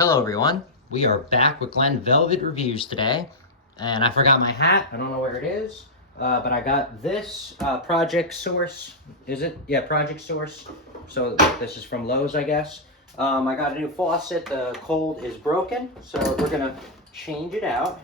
Hello everyone, we are back with Glen Velvet Reviews today, and I forgot my hat. I don't know where it is, but I got this Project Source. Is it? Yeah, Project Source. So this is from Lowe's, I guess. I got a new faucet. The cold is broken, so we're gonna change it out.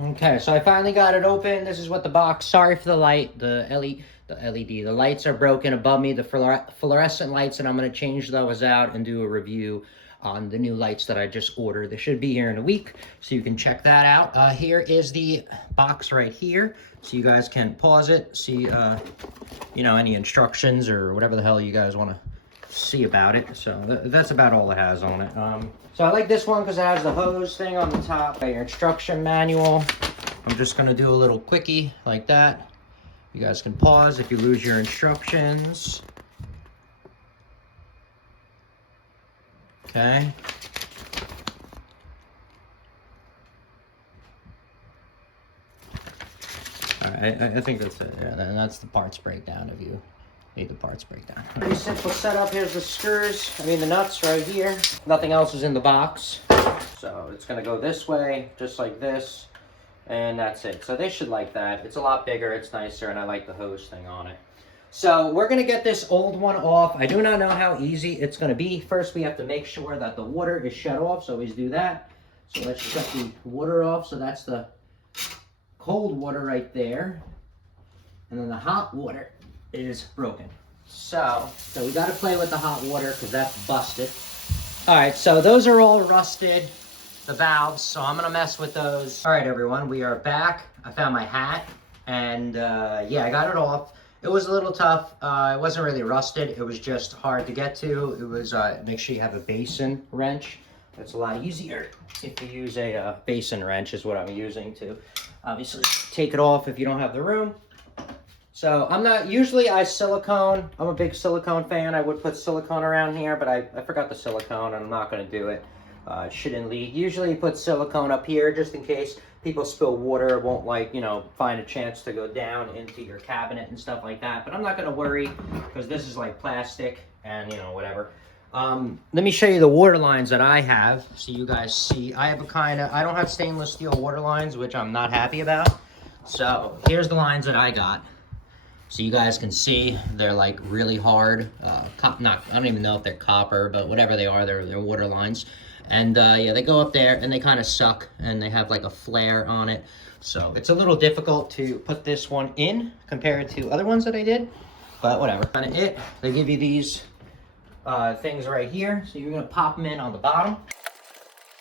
Okay, so I finally got it open. This is what the box. Sorry for the light. The LED. The lights are broken above me. The fluorescent lights, and I'm gonna change those out and do a review on the new lights that I just ordered. They should be here in a week, so you can check that out. Here is the box right here, so you guys can pause it, see, you know, any instructions or whatever the hell you guys want to see about it. So that's about all it has on it. So I like this one because it has the hose thing on the top. Your instruction manual. I'm just gonna do a little quickie like that. You guys can pause if you lose your instructions. Okay. All right, I think that's it. Yeah, and that's the parts breakdown if you need the parts breakdown. Pretty simple setup. Here's the screws. The nuts right here. Nothing else is in the box. So it's gonna go this way, just like this, and that's it. So they should like that. It's a lot bigger, it's nicer, and I like the hose thing on it. So we're gonna get this old one off. I do not know how easy it's gonna be. First, we have to make sure that the water is shut off, so always do that. So let's shut the water off. So that's the cold water right there. And then the hot water is broken. So we gotta play with the hot water because that's busted. All right, so those are all rusted, the valves, so I'm gonna mess with those. All right, everyone, we are back. I found my hat, and yeah, I got it off. It was a little tough. It wasn't really rusted. It was just hard to get to. It was, make sure you have a basin wrench. That's a lot easier if you use a basin wrench is what I'm using to obviously take it off if you don't have the room. So I'm not, usually I silicone. I'm a big silicone fan. I would put silicone around here, but I forgot the silicone and I'm not gonna do it. It shouldn't leak. Usually you put silicone up here just in case people spill water. It won't, like, you know, find a chance to go down into your cabinet and stuff like that. But I'm not gonna worry because this is like plastic and, you know, whatever. Let me show you the water lines that I have so you guys see. I have I don't have stainless steel water lines, which I'm not happy about. So here's the lines that I got. So you guys can see they're like really hard. I don't even know if they're copper, but whatever they are, they're water lines. And yeah, they go up there and they kind of suck and they have like a flare on it. So it's a little difficult to put this one in compared to other ones that I did, but whatever. Kind of it. They give you these things right here. So you're gonna pop them in on the bottom.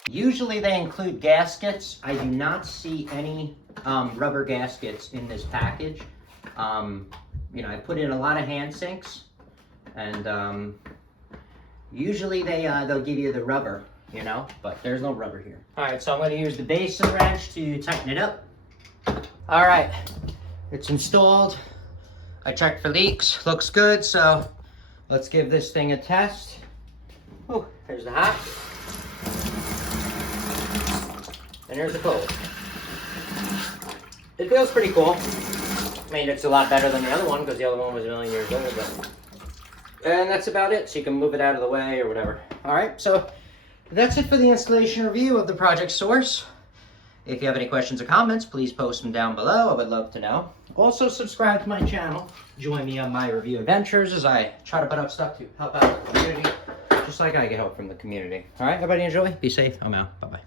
Usually they include gaskets. I do not see any rubber gaskets in this package. You know, I put in a lot of hand sinks, and usually they'll give you the rubber, you know, but there's no rubber here. All right, so I'm going to use the basin wrench to tighten it up. All right, it's installed. I checked for leaks, looks good, so let's give this thing a test. Oh, there's the hot, and here's the cold. It feels pretty cool. I mean, it's a lot better than the other one because the other one was a million years old. But... And that's about it, so you can move it out of the way or whatever. All right, so that's it for the installation review of the Project Source. If you have any questions or comments, please post them down below. I would love to know. Also, subscribe to my channel. Join me on my review adventures as I try to put up stuff to help out the community, just like I get help from the community. All right, everybody enjoy. Be safe. I'm out. Bye-bye.